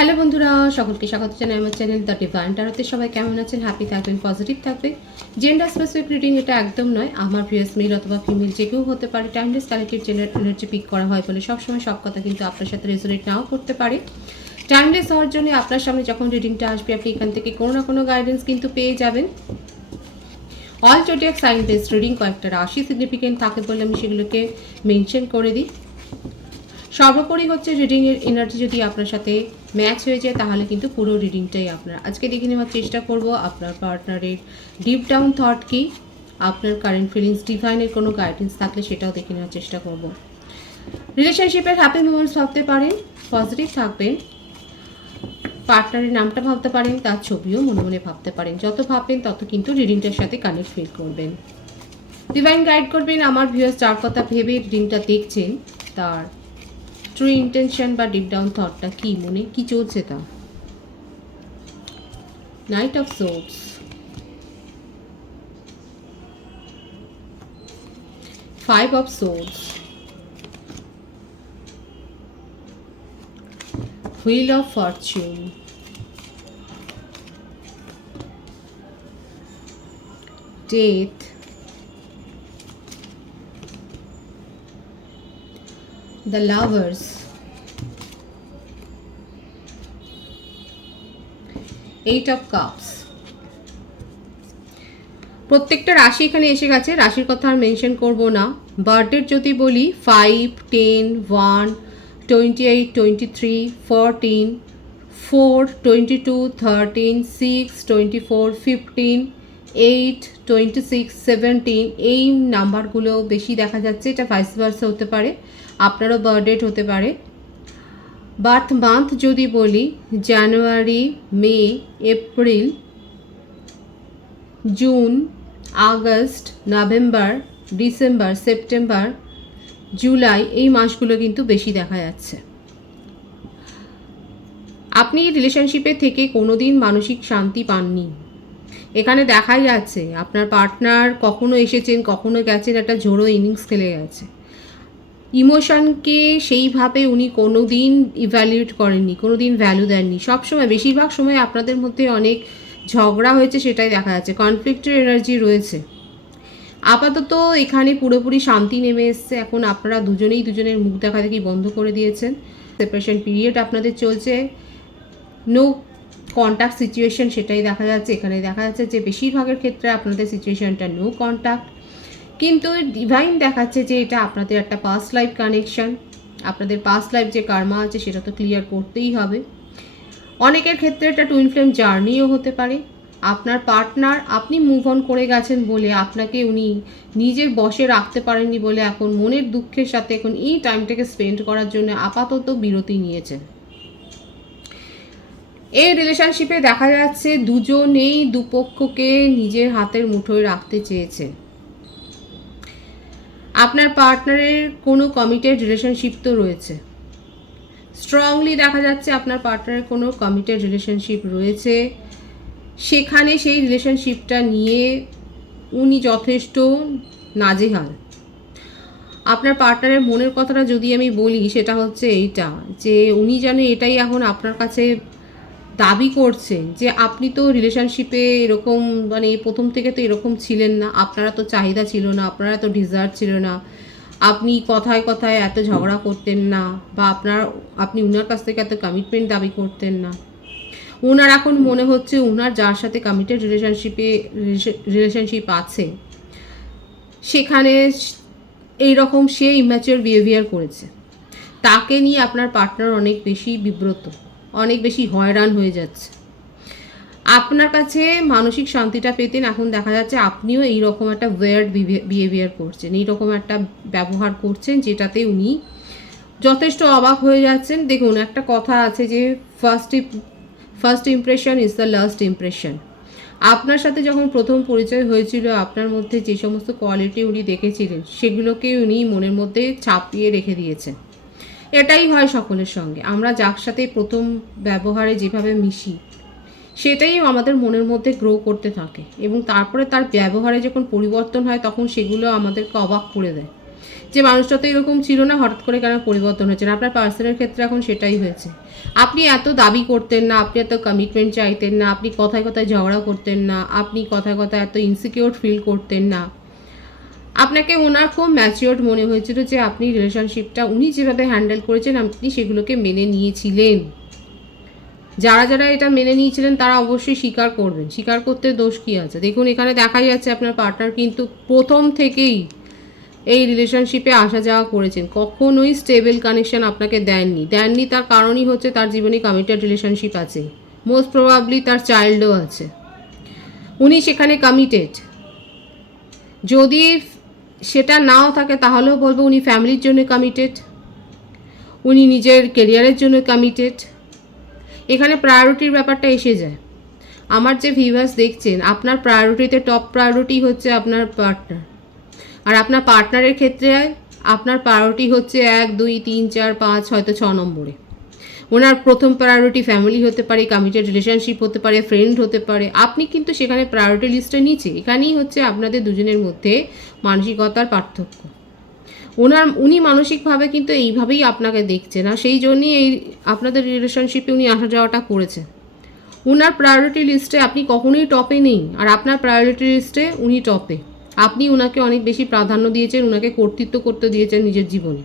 Hello বন্ধুরা, সকলকে স্বাগত জানাই আমার চ্যানেল দ্য ডিভাইন ট্যারোতে। সবাই কেমন আছেন? হ্যাপি থাকবেন, পজিটিভ থাকবেন। জেন্ডার স্পেসিফিক রিডিং এটা একদম নয়। আমার ভিউয়ার্স মেল অথবা ফিমেল যে কেউ হতে পারে। Timeless collective gender energy pick করা হয় বলে সবসময় সব কথা কিন্তু আপনার সাথে রেজোনেট নাও করতে পারে। টাইমলেস হওয়ার জন্য আপনার সামনে যখন রিডিংটা আসবে আপনি এখান থেকে কোনো না কোনো গাইডেন্স কিন্তু পেয়ে যাবেন। All zodiac sign based reading, কয়েকটা রাশি সিগনিফিকেন্ট থাকে বলে আমি সেগুলোকে মেনশন করে দিই। সর্বোপরি হচ্ছে রিডিংয়ের এনার্জি যদি আপনার সাথে ম্যাচ হয়ে যায় তাহলে কিন্তু পুরো রিডিংটাই আপনার। আজকে দেখে নেওয়ার চেষ্টা করব আপনার পার্টনারের ডিপ ডাউন থট কি, আপনার কারেন্ট ফিলিংস, ডিভাইনের কোনো গাইডেন্স থাকলে সেটাও দেখে নেওয়ার চেষ্টা করব। রিলেশনশিপের হ্যাপি মোমেন্টস ভাবতে পারেন, পজিটিভ থাকবেন। পার্টনারের নামটা ভাবতে পারেন, তার ছবিও মনে মনে ভাবতে পারেন। যত ভাববেন তত কিন্তু রিডিংটার সাথে কানেক্ট ফিল করবেন। ডিভাইন গাইড করবেন আমার ভিউয়ার্স যার কথা ভেবে রিডিংটা দেখছেন তার ট্রু ইন্টেনশন বা ডিপ ডাউন থটটা কি, মনে কি চলছে তা। Night of swords, five of swords, wheel of Fortune, death, the lovers, 8 of cups। প্রত্যেকটা রাশি এখানে এসে গেছে, রাশির কথা আর মেনশন করব না। বার্থডের যদি বলি 5, 10, 1, 28, 23, 14, 4, 22, 13, 6, 24, 15, 8, 26, 17 এই নাম্বারগুলো বেশি দেখা যাচ্ছে। এটা ভাইস ভার্সা হতে পারে, আপনারও বার্থডেট হতে পারে। বার্থ মান্থ যদি বলি January, May, April, June, August, November, December, September, July এই মাসগুলো কিন্তু বেশি দেখা যাচ্ছে। আপনি রিলেশনশিপে থেকে কোনোদিন মানসিক শান্তি পাননি। এখানে দেখাই যাচ্ছে আপনার পার্টনার কখনো এসেছেন কখনো গেছেন, একটা ঝোড়ো ইনিংস খেলে গেছে। ইমোশনকে সেইভাবে উনি কোনো দিন ইভ্যালুয়েট করেননি, কোনো দিন ভ্যালু দেননি। সবসময় বেশিরভাগ সময় আপনাদের মধ্যে অনেক ঝগড়া হয়েছে, সেটাই দেখা যাচ্ছে। কনফ্লিক্টের এনার্জি রয়েছে। আপাতত এখানে পুরোপুরি শান্তি নেমে এসছে। এখন আপনারা দুজনেই দুজনের মুখ দেখা দেখি বন্ধ করে দিয়েছেন। সেপারেশন পিরিয়ড আপনাদের চলছে, নো কন্ট্যাক্ট সিচুয়েশন সেটাই দেখা যাচ্ছে। এখানে দেখা যাচ্ছে যে বেশিরভাগের ক্ষেত্রে আপনাদের সিচুয়েশনটা নো কন্ট্যাক্ট, কিন্তু ডিভাইন দেখাচ্ছে যে এটা আপনাদের একটা পাস্ট লাইফ কানেকশন। আপনাদের পাস্ট লাইফ যে কার্মা আছে সেটা তো ক্লিয়ার করতেই হবে। অনেকের ক্ষেত্রে এটা টুইন ফ্লেম জার্নিও হতে পারে। আপনার পার্টনার, আপনি মুভ অন করে গেছেন বলে আপনাকে উনি নিজের বশে রাখতে পারেননি বলে এখন মনের দুঃখের সাথে এখন এই টাইমটাকে স্পেন্ড করার জন্য আপাতত বিরতি নিয়েছেন। এই রিলেশনশিপে দেখা যাচ্ছে দুজনেই দুপক্ষকে নিজের হাতের মুঠোয় রাখতে চেয়েছে। আপনার পার্টনারের কোনো কমিটেড রিলেশনশিপ তো রয়েছে, স্ট্রংলি দেখা যাচ্ছে আপনার পার্টনারের কোনো কমিটেড রিলেশনশিপ রয়েছে। সেখানে সেই রিলেশনশিপটা নিয়ে উনি যথেষ্ট নাজেহাল। আপনার পার্টনারের মনের কথাটা যদি আমি বলি সেটা হচ্ছে এইটা, যে উনি যেন এটাই এখন আপনার কাছে দাবি করছেন যে আপনি তো রিলেশনশিপে এরকম মানে প্রথম থেকে তো এরকম ছিলেন না, আপনারা তো চাহিদা ছিল না, আপনারা তো ডিজার্ভ ছিল না, আপনি কথায় কথায় এত ঝগড়া করতেন না, বা আপনি উনার কাছ থেকে এত কমিটমেন্ট দাবি করতেন না। ওনার এখন মনে হচ্ছে ওনার যার সাথে কমিটেড রিলেশনশিপ আছে সেখানে এইরকম সে ইম্যাচিওর বিহেভিয়ার করেছে। তাকে নিয়ে আপনার পার্টনার অনেক বেশি বিব্রত, অনেক বেশি হয়রান হয়ে যাচ্ছে। আপনার কাছে মানসিক শান্তিটা পেতেন, এখন দেখা যাচ্ছে আপনিও এইরকম একটা ওয়ার্ড বিহেভিয়ার করছেন, এইরকম একটা ব্যবহার করছেন যেটাতে উনি যথেষ্ট অবাক হয়ে যাচ্ছেন। দেখুন, একটা কথা আছে যে first impression is the last impression. আপনার সাথে যখন প্রথম পরিচয় হয়েছিল আপনার মধ্যে যে সমস্ত কোয়ালিটি উনি দেখেছিলেন সেগুলোকে উনি মনের মধ্যে ছাপিয়ে রেখে দিয়েছেন। এটাই হয় সকলের সঙ্গে, আমরা যার সাথে প্রথম ব্যবহারে যেভাবে মিশি সেটাই আমাদের মনের মধ্যে গ্রো করতে থাকে, এবং তারপরে তার ব্যবহারে যখন পরিবর্তন হয় তখন সেগুলো আমাদেরকে অবাক করে দেয়। যে মানুষটা তো এরকম ছিল না, হঠাৎ করে কেন পরিবর্তন হয়েছে না। আপনার পার্সনের ক্ষেত্রে এখন সেটাই হয়েছে। আপনি এত দাবি করতেন না, আপনি এত কমিটমেন্ট চাইতেন না, আপনি কথায় কথায় ঝগড়া করতেন না, আপনি কথায় কথায় এত ইনসিকিউর ফিল করতেন না। আপনাকে ওনার খুব ম্যাচিওর্ড মনে হয়েছিল যে আপনি রিলেশনশিপটা উনি যেভাবে হ্যান্ডেল করেছেন আপনি সেগুলোকে মেনে নিয়েছিলেন। যারা যারা এটা মেনে নিয়েছিলেন তারা অবশ্যই স্বীকার করবেন, স্বীকার করতে দোষ কী আছে। দেখুন এখানে দেখাই যাচ্ছে আপনার পার্টনার কিন্তু প্রথম থেকেই এই রিলেশনশিপে আসা যাওয়া করেছেন, কখনোই স্টেবল কানেকশন আপনাকে দেননি। তার কারণই হচ্ছে তার জীবনে কমিটেড রিলেশনশিপ আছে, মোস্ট প্রবাবলি তার চাইল্ডও আছে, উনি সেখানে কমিটেড। যদি সেটা নাও থাকে তাহলেও বলবো উনি ফ্যামিলির জন্য কমিটেড, উনি নিজের কেরিয়ারের জন্য কমিটেড। এখানে প্রায়োরিটির ব্যাপারটা এসে যায়। আমার যে ভিউয়ার্স দেখছেন, আপনার প্রায়োরিটিতে টপ প্রায়োরিটি হচ্ছে আপনার পার্টনার, আর আপনার পার্টনারের ক্ষেত্রে আপনার প্রায়োরিটি হচ্ছে 1 2 3 4 5 হয়তো 6 নম্বরে। ওনার প্রথম প্রায়োরিটি ফ্যামিলি হতে পারে, কমিটেড রিলেশনশিপ হতে পারে, ফ্রেন্ড হতে পারে। আপনি কিন্তু সেখানে প্রায়োরিটি লিস্টের নিচে। এখানেই হচ্ছে আপনাদের দুজনের মধ্যে মানসিকতার পার্থক্য। উনি মানসিকভাবে কিন্তু এইভাবেই আপনাকে দেখছেন, আর সেই জন্যই এই আপনাদের রিলেশনশিপে উনি আসা যাওয়াটা করেছেন। ওনার প্রায়োরিটি লিস্টে আপনি কখনোই টপে নেই, আর আপনার প্রায়োরিটি লিস্টে উনি টপে। আপনি ওনাকে অনেক বেশি প্রাধান্য দিয়েছেন, ওনাকে কর্তৃত্ব করতে দিয়েছেন নিজের জীবনে।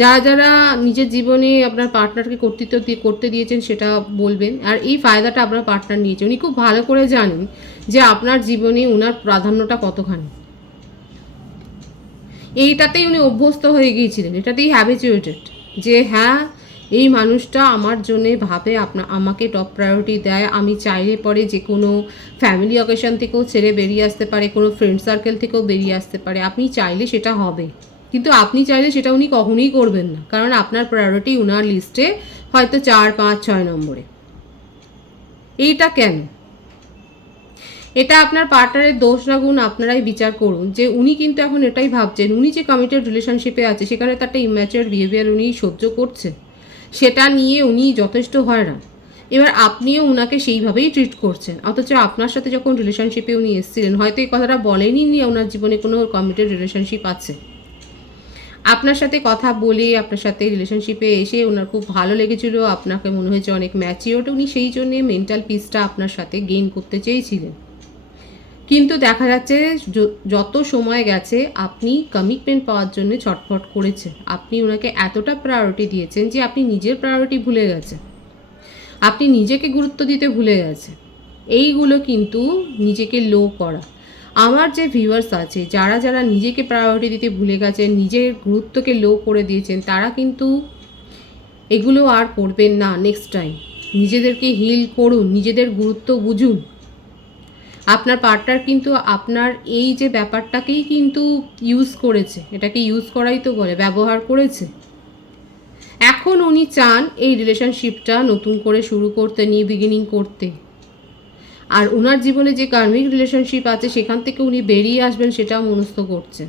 যারা যারা নিজের জীবনে আপনার পার্টনারকে কর্তৃত্ব করতে দিয়েছেন সেটা বলবেন, আর এই ফায়দাটা আপনার পার্টনার নিয়েছে। উনি খুব ভালো করে জানেন যে আপনার জীবনে ওনার প্রাধান্যটা কতখানি। এইটাতেই উনি অভ্যস্ত হয়ে গিয়েছিলেন, এটাতেই হ্যাবিচুয়েটেড যে হ্যাঁ এই মানুষটা আমার জন্যে ভাবে, আমাকে টপ প্রায়োরিটি দেয়। আমি চাইলে পরে যে কোনো ফ্যামিলি অকেশন থেকেও ছেড়ে বেরিয়ে আসতে পারে, কোনো ফ্রেন্ড সার্কেল থেকেও বেরিয়ে আসতে পারে। আপনি চাইলে সেটা হবে, কিন্তু আপনি চাইলে সেটা উনি কখনোই করবেন না, কারণ আপনার প্রায়োরিটি উনার লিস্টে হয়তো 4 5 6 নম্বরে। এইটা কেন? এটা আপনার পার্টনারের দোষ না গুণ আপনারাই বিচার করুন। যে উনি কিন্তু এখন এটাই ভাবছেন, উনি যে কমিটেড রিলেশনশিপে আছে সেখানে তার একটা ইম্যাচিওর বিহেভিয়ার উনি সহ্য করছে, সেটা নিয়ে উনি যথেষ্ট হয়রান। এবার আপনিও উনাকে সেইভাবেই ট্রিট করছেন, অথচ আপনার সাথে যখন রিলেশনশিপে উনি এসেছিলেন হয়তো এই কথাটা বলেনি নি ওনার জীবনে কোনো কমিটেড রিলেশনশিপ আছে। আপনার সাথে কথা বলে আপনার সাথে রিলেশনশিপে এসে ওনার খুব ভালো লেগেছিল, আপনাকে মনে হয়েছে অনেক ম্যাচিওর্ড, উনি সেই জন্যে মেন্টাল পিসটা আপনার সাথে গেইন করতে চেয়েছিলেন। কিন্তু দেখা যাচ্ছে যত সময় গেছে আপনি কমিটমেন্ট পাওয়ার জন্য ছটফট করেছেন। আপনি ওনাকে এতটা প্রায়োরিটি দিয়েছেন যে আপনি নিজের প্রায়োরিটি ভুলে গেছেন, আপনি নিজেকে গুরুত্ব দিতে ভুলে গেছেন। এইগুলো কিন্তু নিজেকে লো করা। আমার যে ভিউয়ার্স আছে যারা যারা নিজেকে প্রায়োরিটি দিতে ভুলে গেছেন, নিজের গুরুত্বকে লো করে দিয়েছেন, তারা কিন্তু এগুলো আর করবেন না নেক্সট টাইম। নিজেদেরকে হিল করুন, নিজেদের গুরুত্ব বুঝুন। আপনার পার্টনার কিন্তু আপনার এই যে ব্যাপারটাকেই কিন্তু ইউজ করেছে, এটাকে ইউজ করাই তো বলে, ব্যবহার করেছে। এখন উনি চান এই রিলেশনশিপটা নতুন করে শুরু করতে, নিউ বিগিনিং করতে। আর ওনার জীবনে যে কার্মিক রিলেশনশিপ আছে সেখান থেকে উনি বেরিয়ে আসবেন সেটাও মনস্থ করছেন।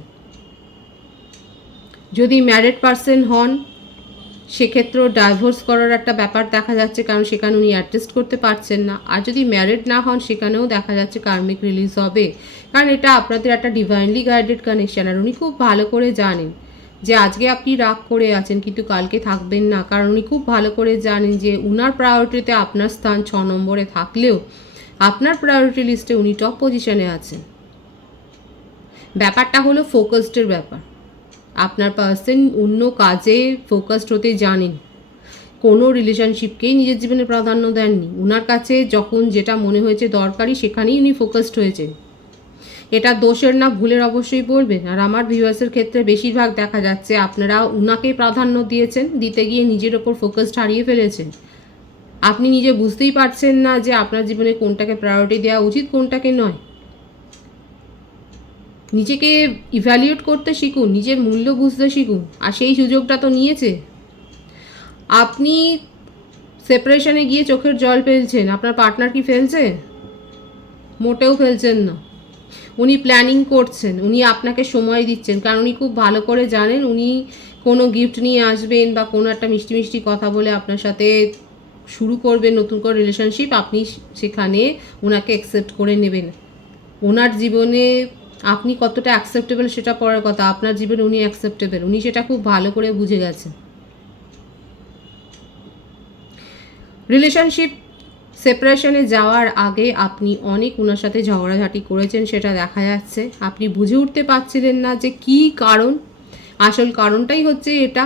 যদি ম্যারিড পারসন হন সেক্ষেত্রেও ডাইভোর্স করার একটা ব্যাপার দেখা যাচ্ছে, কারণ সেখানে উনি অ্যাডজাস্ট করতে পারছেন না। আর যদি ম্যারিড না হন সেখানেও দেখা যাচ্ছে কার্মিক রিলিজ হবে, কারণ এটা আপনাদের একটা ডিভাইনলি গাইডেড কানেকশন। আর উনি খুব ভালো করে জানেন যে আজকে আপনি রাগ করে আছেন কিন্তু কালকে থাকবেন না, কারণ উনি খুব ভালো করে জানেন যে উনার প্রায়োরিটিতে আপনার স্থান 6 নম্বরে থাকলেও আপনার প্রায়োরিটি লিস্টে উনি টপ পজিশনে আছেন। ব্যাপারটা হলো ফোকাসডের ব্যাপার। আপনার পার্সন অন্য কাজে ফোকাসড হতে জানেন, কোনো রিলেশনশিপকেই নিজের জীবনে প্রাধান্য দেননি। ওনার কাছে যখন যেটা মনে হয়েছে দরকারি সেখানেই উনি ফোকাসড হয়েছেন। এটা দোষের না ভুলের অবশ্যই বলবেন। আর আমার ভিউয়ার্সের ক্ষেত্রে বেশিরভাগ দেখা যাচ্ছে আপনারা উনাকে প্রাধান্য দিয়েছেন, দিতে গিয়ে নিজের ওপর ফোকাসড হারিয়ে ফেলেছেন। আপনি নিজে বুঝতেই পারছেন না যে আপনার জীবনে কোনটাকে প্রায়োরিটি দেওয়া উচিত, কোনটাকে নয়। নিজেকে ইভ্যালুয়েট করতে শিখুন, নিজের মূল্য বুঝতে শিখুন। আর সেই সুযোগটা তো নিয়েছে। আপনি সেপারেশনে গিয়ে চোখের জল ফেলছেন, আপনার পার্টনার কি ফেলছে? মোটেও ফেলছেন না। উনি প্ল্যানিং করছেন, উনি আপনাকে সময় দিচ্ছেন, কারণ উনি খুব ভালো করে জানেন উনি কোনো গিফট নিয়ে আসবেন বা কোনো একটা মিষ্টি মিষ্টি কথা বলে আপনার সাথে শুরু করবেন নতুন করে রিলেশনশিপ, আপনি সেখানে ওনাকে অ্যাকসেপ্ট করে নেবেন। ওনার জীবনে আপনি কতটা অ্যাকসেপ্টেবল সেটা পরের কথা, আপনার জীবনে উনি অ্যাকসেপ্টেবল, উনি সেটা খুব ভালো করে বুঝে গেছেন। রিলেশনশিপ সেপারেশনে যাওয়ার আগে আপনি অনেক ওনার সাথে ঝগড়াঝাটি করেছেন, সেটা দেখা যাচ্ছে। আপনি বুঝে উঠতে পারছিলেন না যে কী কারণ। আসল কারণটাই হচ্ছে এটা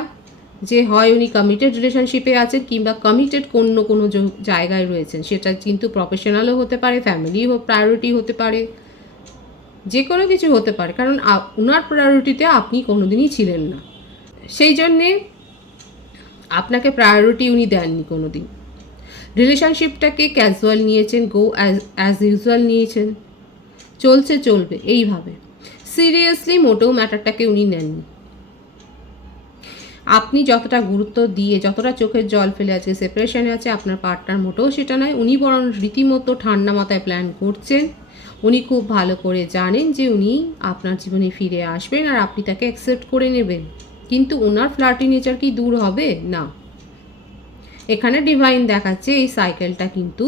যে হয় উনি কমিটেড রিলেশনশিপে আছেন কিংবা কমিটেড কোনো কোনো জায়গায় রয়েছেন। সেটা কিন্তু প্রফেশনালও হতে পারে, ফ্যামিলি প্রায়োরিটি হতে পারে, যে কোনো কিছু হতে পারে, কারণ ওনার প্রায়োরিটিতে আপনি কোনোদিনই ছিলেন না। সেই জন্যে আপনাকে প্রায়োরিটি উনি দেননি কোনো দিন। রিলেশনশিপটাকে ক্যাজুয়াল নিয়েছেন, গো অ্যাজ ইউজুয়াল নিয়েছেন, চলছে চলবে এইভাবে। সিরিয়াসলি মোটেও ম্যাটারটাকে উনি নেননি। আপনি যতটা গুরুত্ব দিয়ে, যতটা চোখের জল ফেলে আজকে সেপারেশনে আছে, আপনার পার্টনার মোটেও সেটা নয়। উনি বরং রীতিমতো ঠান্ডা মাথায় প্ল্যান করছেন। উনি খুব ভালো করে জানেন যে উনি আপনার জীবনে ফিরে আসবেন আর আপনি তাকে অ্যাকসেপ্ট করে নেবেন। কিন্তু ওনার ফ্লার্টি নেচার কি দূর হবে? না। এখানে ডিভাইন দেখাচ্ছে এই সাইকেলটা কিন্তু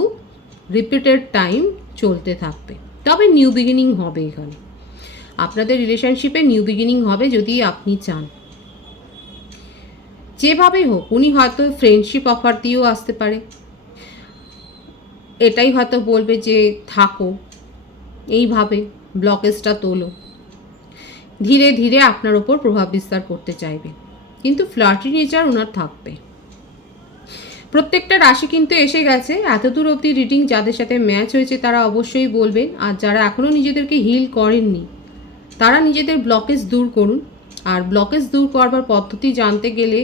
রিপিটেড টাইম চলতে থাকবে, তবে নিউ বিগিনিং হবে। এখানে আপনাদের রিলেশনশিপে নিউ বিগিনিং হবে যদি আপনি চান। যেভাবে হোক উনি হয়তো ফ্রেন্ডশিপ অফার দিয়েও আসতে পারে, এটাই হয়তো বলবে যে থাকো, এইভাবে ব্লকেজটা তোলো, ধীরে ধীরে আপনার ওপর প্রভাব বিস্তার করতে চাইবে, কিন্তু ফ্লার্টি নেচার ওনার থাকবে। প্রত্যেকটা রাশি কিন্তু এসে গেছে। এতদূর অবধি রিডিং যাদের সাথে ম্যাচ হয়েছে তারা অবশ্যই বলবেন, আর যারা এখনও নিজেদেরকে হিল করেননি তারা নিজেদের ব্লকেজ দূর করুন। আর ব্লকেজ দূর করবার পদ্ধতি জানতে গেলে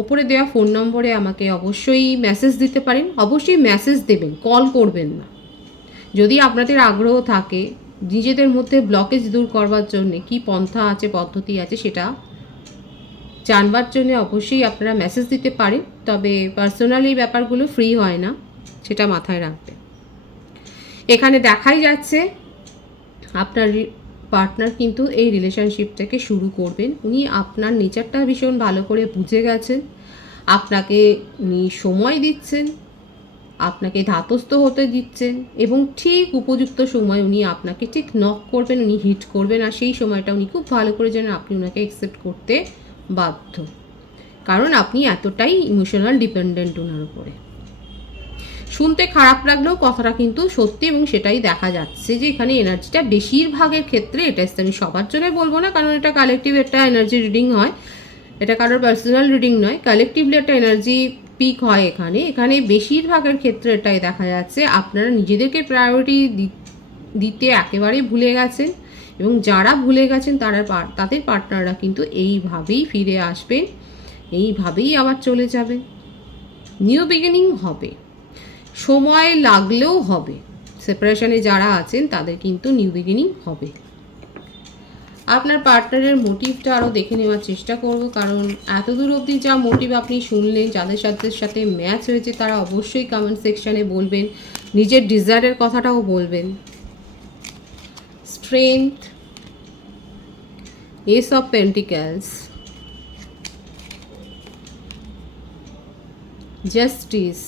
ওপরে দেওয়া ফোন নম্বরে আমাকে অবশ্যই মেসেজ দিতে পারেন। অবশ্যই মেসেজ দেবেন, কল করবেন না। যদি আপনাদের আগ্রহ থাকে নিজেদের মধ্যে ব্লকেজ দূর করবার জন্য কি পন্থা আছে, পদ্ধতি আছে, সেটা জানবার জন্য অবশ্যই আপনারা মেসেজ দিতে পারেন। তবে পার্সোনালি এই ব্যাপারগুলো ফ্রি হয় না, সেটা মাথায় রাখবেন। এখানে দেখাই যাচ্ছে আপনার পার্টনার কিন্তু এই রিলেশনশিপটাকে শুরু করবেন। উনি আপনার নেচারটা ভীষণ ভালো করে বুঝে গেছেন। আপনাকে উনি সময় দিচ্ছেন, আপনাকে ধাতস্থ হতে দিচ্ছেন, এবং ঠিক উপযুক্ত সময় উনি আপনাকে ঠিক নক করবেন, উনি হিট করবেন। আর সেই সময়টা উনি খুব ভালো করে জানেন আপনি ওনাকে অ্যাকসেপ্ট করতে বাধ্য, কারণ আপনি এতটাই ইমোশনাল ডিপেন্ডেন্ট ওনার উপরে। শুনতে খারাপ লাগলেও কথাটা কিন্তু সত্যি, এবং সেটাই দেখা যাচ্ছে যে এখানে এনার্জিটা বেশিরভাগের ক্ষেত্রে, এটা আমি সবার জন্য বলবো না কারণ এটা কালেকটিভ একটা এনার্জি রিডিং হয়, এটা কারোর পার্সোনাল রিডিং নয়, কালেকটিভলি একটা এনার্জি পিক হয়। এখানে বেশিরভাগের ক্ষেত্রে এটাই দেখা যাচ্ছে আপনারা নিজেদেরকে প্রায়োরিটি দিতে একেবারেই ভুলে গেছেন, এবং যারা ভুলে গেছেন তাদের পার্টনাররা কিন্তু এইভাবেই ফিরে আসবেন, এইভাবেই আবার চলে যাবে। নিউ বিগিনিং হবে, সময় লাগলেও হবে। সেপারেশনে যারা আছেন তাদের কিন্তু নিউ বিগিনিং হবে। আপনার পার্টনারের মোটিভটা আরও দেখে নেওয়ার চেষ্টা করব, কারণ এতদূর অবধি যা মোটিভ আপনি শুনলেন, যাদের সাথে ম্যাচ হয়েছে তারা অবশ্যই কমেন্ট সেকশানে বলবেন, নিজের ডিজায়ারের কথাটাও বলবেন। Strength, S of পেন্টিক্যালস, justice,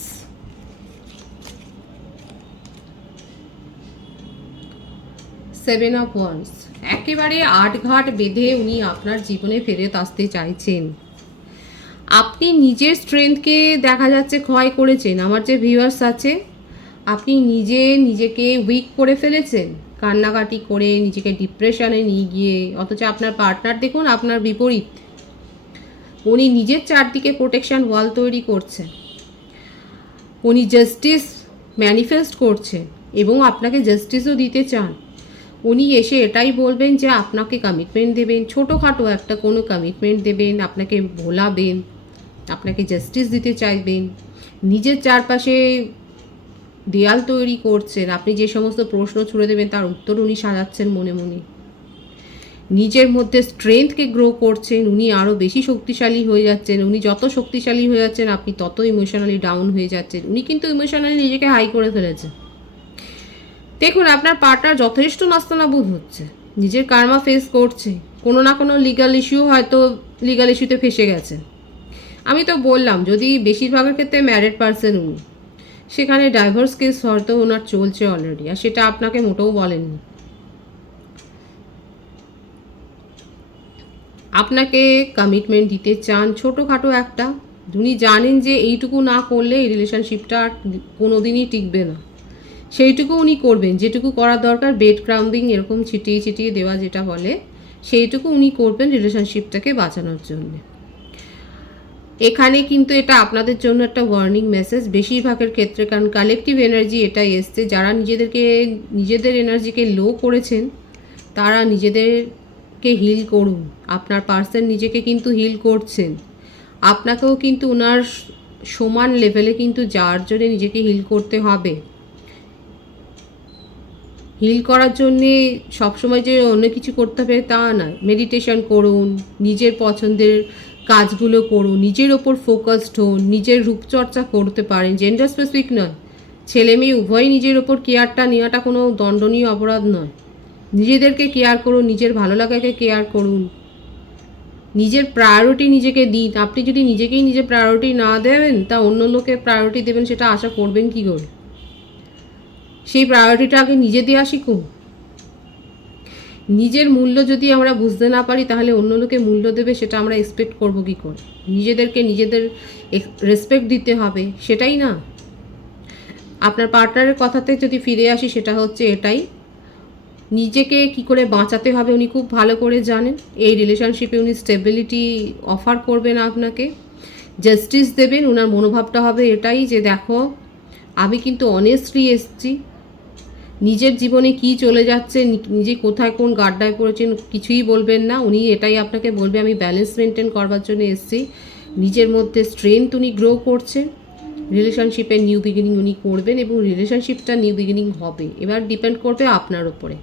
seven of wands. একেবারে আটঘাট বেঁধে উনি আপনার জীবনে ফেরত আসতে চাইছেন। আপনি নিজের স্ট্রেংথকে দেখা যাচ্ছে ক্ষয় করেছেন। আমার যে ভিউয়ার্স আছে, আপনি নিজেকে উইক করে ফেলেছেন, কান্নাকাটি করে নিজেকে ডিপ্রেশনে নিয়ে গিয়ে, অথচ আপনার পার্টনার দেখুন আপনার বিপরীত। উনি নিজের চারদিকে প্রোটেকশন ওয়াল তৈরি করছেন, উনি জাস্টিস ম্যানিফেস্ট করছেন এবং আপনাকে জাস্টিসও দিতে চান। উনি এসে এটাই বলবেন যে আপনাকে কমিটমেন্ট দেবেন, ছোটোখাটো একটা কোনো কমিটমেন্ট দেবেন, আপনাকে ভোলাবেন, আপনাকে জাস্টিস দিতে চাইবেন। নিজের চারপাশে দেয়াল তৈরি করছেন, আপনি যে সমস্ত প্রশ্ন ছুড়ে দেবেন তার উত্তর উনি সাজাচ্ছেন মনে মনে। নিজের মধ্যে স্ট্রেংথকে গ্রো করছেন, উনি আরও বেশি শক্তিশালী হয়ে যাচ্ছেন। উনি যত শক্তিশালী হয়ে যাচ্ছেন আপনি তত ইমোশনালি ডাউন হয়ে যাচ্ছেন। উনি কিন্তু ইমোশনালি নিজেকে হাই করে ফেলেছে। দেখুন আপনার পার্টনার যথেষ্ট নাস্তানাবুদ হচ্ছে, নিজের কার্মা ফেস করছে, কোনো না কোনো লিগাল ইস্যু, হয়তো লিগাল ইস্যুতে ফেসে গেছে। আমি তো বললাম যদি বেশিরভাগের ক্ষেত্রে ম্যারিড পার্সন উনি, সেখানে ডাইভোর্স কেস হয়তো ওনার চলছে অলরেডি, আর সেটা আপনাকে মোটেও বলেননি। আপনাকে কমিটমেন্ট দিতে চান ছোটোখাটো একটা, উনি জানেন যে এইটুকু না করলে এই রিলেশনশিপটা আর কোনো দিনই টিকবে না, সেইটুকু উনি করবেন। যেটুকু করার দরকার, বেড ক্রাম্বিং এরকম ছিটিয়ে ছিটিয়ে দেওয়া যেটা বলে, সেইটুকু উনি করবেন রিলেশনশিপটাকে বাঁচানোর জন্য। এখানে কিন্তু এটা আপনাদের জন্য একটা ওয়ার্নিং মেসেজ বেশিরভাগের ক্ষেত্রে, কারণ কালেকটিভ এনার্জি এটাই এসছে। যারা নিজেদের এনার্জিকে লো করেছেন তারা নিজেদেরকে হিল করুন। আপনার পার্সন নিজেকে কিন্তু হিল করছেন, আপনাকেও কিন্তু ওনার সমান লেভেলে কিন্তু যার জন্য নিজেকে হিল করতে হবে। হিল করার জন্যে সবসময় যে অন্য কিছু করতে হবে তা নয়। মেডিটেশন করুন, নিজের পছন্দের কাজগুলো করুন, নিজের ওপর ফোকাসড হন, নিজের রূপচর্চা করতে পারেন। জেন্ডার স্পেসিফিক নয়, ছেলে মেয়ে উভয়ই নিজের ওপর কেয়ারটা নেওয়াটা কোনো দণ্ডনীয় অপরাধ নয়। নিজেদেরকে কেয়ার করুন, নিজের ভালো লাগাকে কেয়ার করুন, নিজের প্রায়োরিটি নিজেকে দিন। আপনি যদি নিজেকেই নিজের প্রায়োরিটি না দেবেন, তা অন্য লোকের প্রায়োরিটি দেবেন সেটা আশা করবেন কী করে? সেই প্রায়োরিটিটা আগে নিজে দেওয়া শিখুন। নিজের মূল্য যদি আমরা বুঝতে না পারি, তাহলে অন্য লোকে মূল্য দেবে সেটা আমরা এক্সপেক্ট করব কী করে? নিজেদেরকে নিজেদের রেসপেক্ট দিতে হবে, সেটাই না? আপনার পার্টনারের কথাতে যদি ফিরে আসি, সেটা হচ্ছে এটাই, নিজেকে কি করে বাঁচাতে হবে উনি খুব ভালো করে জানেন। এই রিলেশনশিপে উনি স্টেবিলিটি অফার করবেন, আপনাকে জাস্টিস দেবেন। ওনার মনোভাবটা হবে এটাই যে দেখো, আমি কিন্তু অনেস্টলি এসছি, নিজের জীবনে কি চলে যাচ্ছে, নিজে কোথায় কোন গাড্ডায় পড়েছেন কিছুই বলবেন না। উনি এটাই আপনাকে বলবে, আমি ব্যালেন্স মেনটেন করবার জন্য এসেছি। নিজের মধ্যে স্ট্রেংথ উনি গ্রো করছেন, রিলেশনশিপের নিউ বিগিনিং উনি করবেন এবং রিলেশনশিপটা নিউ বিগিনিং হবে। এবার ডিপেন্ড করবে আপনার ওপরে।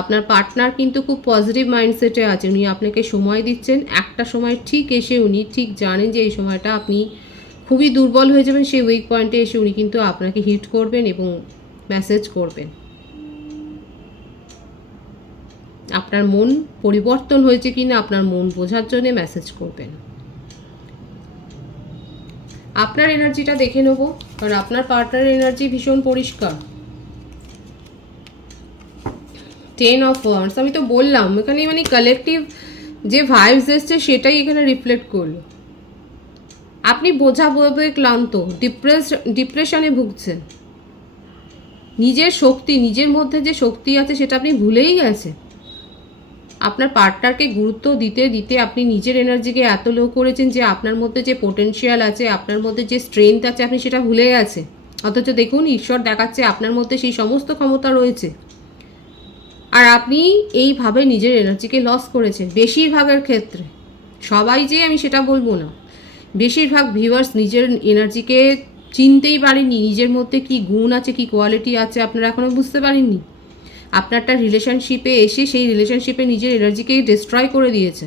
আপনার পার্টনার কিন্তু খুব পজিটিভ মাইন্ডসেটে আছে, উনি আপনাকে সময় দিচ্ছেন। একটা সময় ঠিক এসে উনি ঠিক জানেন যে এই সময়টা আপনি খুবই দুর্বল হয়ে যাবেন, সেই উইক পয়েন্টে এসে উনি কিন্তু আপনাকে হিট করবেন এবং মেসেজ করবেন। আপনার মন পরিবর্তন হয়েছে কিনা আপনার মন বোঝার জন্য মেসেজ করবেন। আপনার এনার্জিটা দেখে নেব, কারণ আপনার পার্টনারের এনার্জি ভীষণ পরিষ্কার। 10 অফ ওয়ান্ডস, আমি তো বললাম এখানে মানে কালেকটিভ যে ভাইবস এসছে সেটাই এখানে রিফ্লেক্ট করলো। আপনি বোঝা বয়ে ক্লান্ত, ডিপ্রেশনে ভুগছেন। নিজের শক্তি, নিজের মধ্যে যে শক্তি আছে সেটা আপনি ভুলেই গেছেন। আপনার পার্টনারকে গুরুত্ব দিতে দিতে আপনি নিজের এনার্জিকে এত লো করেছেন যে আপনার মধ্যে যে পোটেনশিয়াল আছে, আপনার মধ্যে যে স্ট্রেংথ আছে, আপনি সেটা ভুলে গেছেন। অথচ দেখুন, ঈশ্বর দেখাচ্ছে আপনার মধ্যে সেই সমস্ত ক্ষমতা রয়েছে, আর আপনি এইভাবে নিজের এনার্জিকে লস করেছেন। বেশিরভাগের ক্ষেত্রে, সবাই যে আমি সেটা বলবো না, বেশিরভাগ ভিউয়ার্স নিজের এনার্জিকে চিনতেই পারেননি। নিজের মধ্যে কি গুণ আছে, কি কোয়ালিটি আছে আপনারা এখনও বুঝতে পারেননি। আপনারটা রিলেশনশিপে এসে সেই রিলেশনশিপে নিজের এনার্জিকেই ডিস্ট্রয় করে দিয়েছে।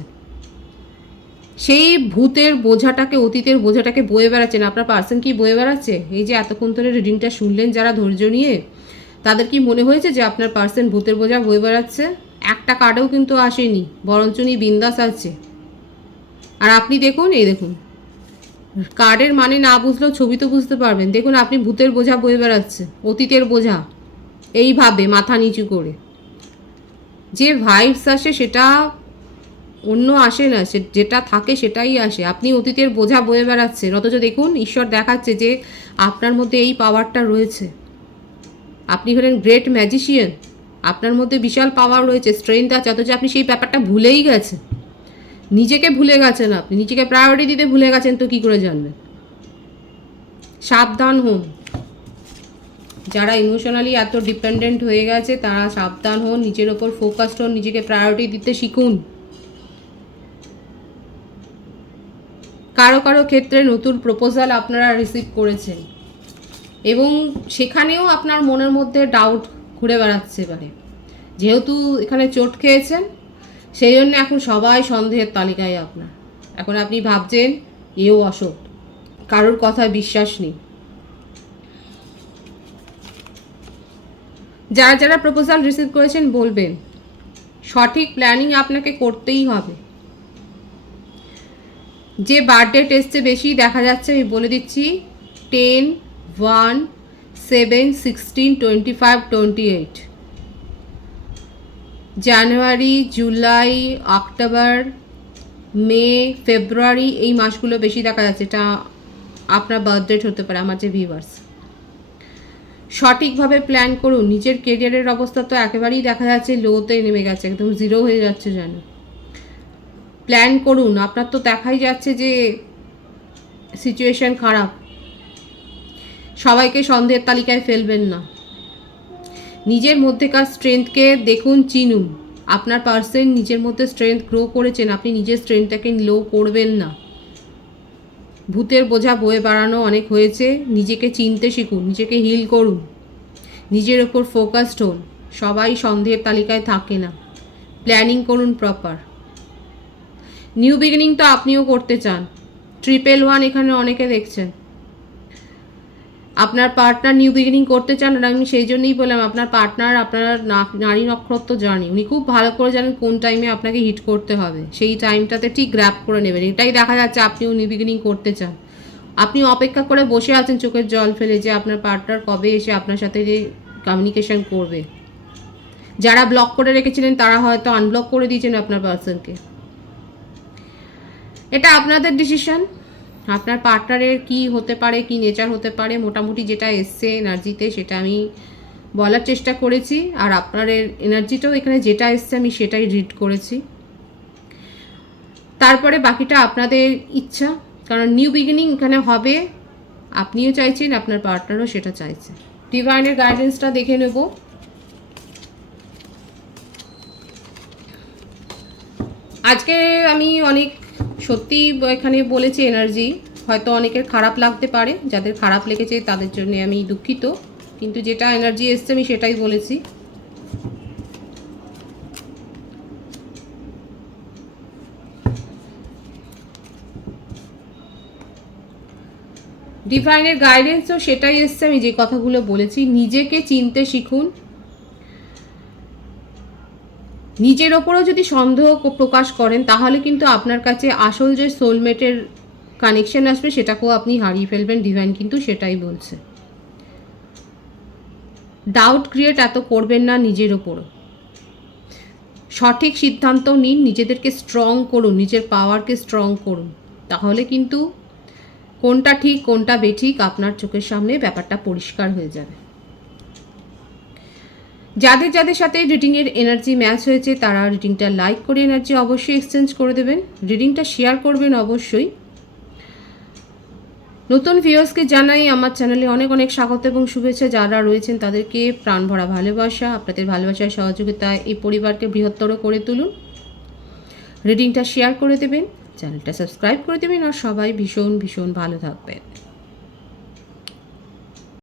সেই ভূতের বোঝাটাকে, অতীতের বোঝাটাকে বয়ে বেড়াচ্ছেন। আপনার পার্সন কি বয়ে বেড়াচ্ছে? এই যে এতক্ষণ ধরে রিডিংটা শুনলেন যারা ধৈর্য নিয়ে, তাদের কি মনে হয়েছে যে আপনার পার্সন ভূতের বোঝা বয়ে বেড়াচ্ছে? একটা কার্ডেও কিন্তু আসেনি, বরঞ্চ উনি বিন্দাস আছে। আর আপনি দেখুন, এই দেখুন, কার্ডের মানে না বুঝলেও ছবি তো বুঝতে পারবেন। দেখুন, আপনি ভূতের বোঝা বয়ে বেড়াচ্ছে, অতীতের বোঝা, এইভাবে মাথা নিচু করে। যে ভাইবস আসে সেটা অন্য আসে না, যেটা থাকে সেটাই আসে। আপনি অতীতের বোঝা বয়ে বেড়াচ্ছেন, অথচ দেখুন ঈশ্বর দেখাচ্ছে যে আপনার মধ্যে এই পাওয়ারটা রয়েছে। আপনি হলেন গ্রেট ম্যাজিশিয়ান, আপনার মধ্যে বিশাল পাওয়ার রয়েছে, স্ট্রেংথ আছে, অথচ আপনি সেই ব্যাপারটা ভুলেই গেছেন। নিজেকে ভুলে গেছেন, আপনি নিজেকে প্রায়োরিটি দিতে ভুলে গেছেন, তো কী করে জানবেন? সাবধান হন। যারা ইমোশনালি এত ডিপেন্ডেন্ট হয়ে গেছে তারা সাবধান হন, নিজের ওপর ফোকাসড হন, নিজেকে প্রায়োরিটি দিতে শিখুন। কারো কারো ক্ষেত্রে নতুন প্রপোজাল আপনারা রিসিভ করেছেন এবং সেখানেও আপনার মনের মধ্যে ডাউট ঘুরে বেড়াচ্ছে। এবারে যেহেতু এখানে চোট খেয়েছেন, সেই জন্য এখন সবাই সন্দেহের তালিকায় আপনার। এখন আপনি ভাবছেন এও অসৎ, কারোর কথায় বিশ্বাস নেই। যারা যারা প্রপোজাল রিসিভ করেছেন বলবেন, সঠিক প্ল্যানিং আপনাকে করতেই হবে। যে বার্থডে টেস্টে বেশি দেখা যাচ্ছে আমি বলে দিচ্ছি, 10, 1, 7, 16, 25, 28, জানুয়ারি, জুলাই, অক্টোবর, মে, ফেব্রুয়ারি এই মাসগুলো বেশি দেখা যাচ্ছে। এটা আপনার বার্থ ডেট হতে পারে আমার যে ভিউয়ার্স। সঠিকভাবে প্ল্যান করুন। নিজের কেরিয়ারের অবস্থা তো একেবারেই দেখা যাচ্ছে লোতে নেমে গেছে, একদম জিরো হয়ে যাচ্ছে যেন। প্ল্যান করুন। আপনার তো দেখাই যাচ্ছে যে সিচুয়েশন খারাপ। সবাইকে সন্দেহের তালিকায় ফেলবেন না। নিজের মধ্যেকার স্ট্রেংথকে দেখুন, চিনুন। আপনার পার্সন নিজের মধ্যে স্ট্রেংথ গ্রো করেছেন, আপনি নিজের স্ট্রেংথটাকে লো করবেন না। ভূতের বোঝা বয়ে বেড়ানো অনেক হয়েছে। নিজেকে চিনতে শিখুন, নিজেকে হিল করুন, নিজের ওপর ফোকাসড হন। সবাই সন্দেহের তালিকায় থাকে না। প্ল্যানিং করুন প্রপার। নিউ বিগিনিং তো আপনিও করতে চান। 111 এখানে অনেকে দেখছেন। আপনার পার্টনার নিউ বিগিনিং করতে চান, আর আমি সেই জন্যই বললাম আপনার পার্টনার আপনার নারী নক্ষত্র জানি, উনি খুব ভালো করে জানেন কোন টাইমে আপনাকে হিট করতে হবে। সেই টাইমটাতে ঠিক গ্র্যাব করে নেবেন। এটাই দেখা যাচ্ছে আপনিও নিউ বিগিনিং করতে চান। আপনি অপেক্ষা করে বসে আছেন চোখের জল ফেলে যে আপনার পার্টনার কবে এসে আপনার সাথে যে কমিউনিকেশন করবে। যারা ব্লক করে রেখেছিলেন তারা হয়তো আনব্লক করে দিয়েছেন আপনার পার্সনকে। এটা আপনাদের ডিসিশন। আপনার পার্টনারের কি হতে পারে, কি নেচার হতে পারে, মোটামুটি যেটা এসছে এনার্জিতে সেটা আমি বলার চেষ্টা করেছি। আর আপনার এনার্জিটাও এখানে যেটা এসছে আমি সেটাই রিড করেছি। তারপরে বাকিটা আপনাদের ইচ্ছা, কারণ নিউ বিগিনিং এখানে হবে। আপনিও চাইছেন, আপনার পার্টনারও সেটা চাইছে। ডিভাইনের গাইডেন্সটা দেখে নেব। আজকে আমি অনেক সত্যি এখানে বলেছি এনার্জি, হয়তো অনেকের খারাপ লাগতে পারে। যাদের খারাপ লেগেছে তাদের জন্য আমি দুঃখিত, কিন্তু যেটা এনার্জি এসছে আমি সেটাই বলেছি। ডিভাইনের গাইডেন্সও সেটাই এসছে, আমি যে কথাগুলো বলেছি। নিজেকে চিনতে শিখুন। নিজের ওপরেও যদি সন্দেহ প্রকাশ করেন তাহলে কিন্তু আপনার কাছে আসল যে সোলমেটের কানেকশন আসবে সেটাকেও আপনি হারিয়ে ফেলবেন। ডিভাইন কিন্তু সেটাই বলছে। ডাউট ক্রিয়েট এত করবেন না নিজের ওপরও। সঠিক সিদ্ধান্ত নিন, নিজেদেরকে স্ট্রং করুন, নিজের পাওয়ারকে স্ট্রং করুন। তাহলে কিন্তু কোনটা ঠিক কোনটা বেঠিক আপনার চোখের সামনে ব্যাপারটা পরিষ্কার হয়ে যাবে। যাদের যাদের সাথে রিডিংয়ের এনার্জি ম্যাচ হয়েছে তারা রিডিংটা লাইক করে এনার্জি অবশ্যই এক্সচেঞ্জ করে দেবেন। রিডিংটা শেয়ার করবেন অবশ্যই। নতুন ভিউয়ার্সকে জানাই আমার চ্যানেলে অনেক অনেক স্বাগত এবং শুভেচ্ছা। যারা রয়েছেন তাদেরকে প্রাণ ভরা ভালোবাসা। আপনাদের ভালোবাসার সহযোগিতায় এই পরিবারকে বৃহত্তর করে তুলুন। রিডিংটা শেয়ার করে দেবেন, চ্যানেলটা সাবস্ক্রাইব করে দেবেন, আর সবাই ভীষণ ভীষণ ভালো থাকবেন।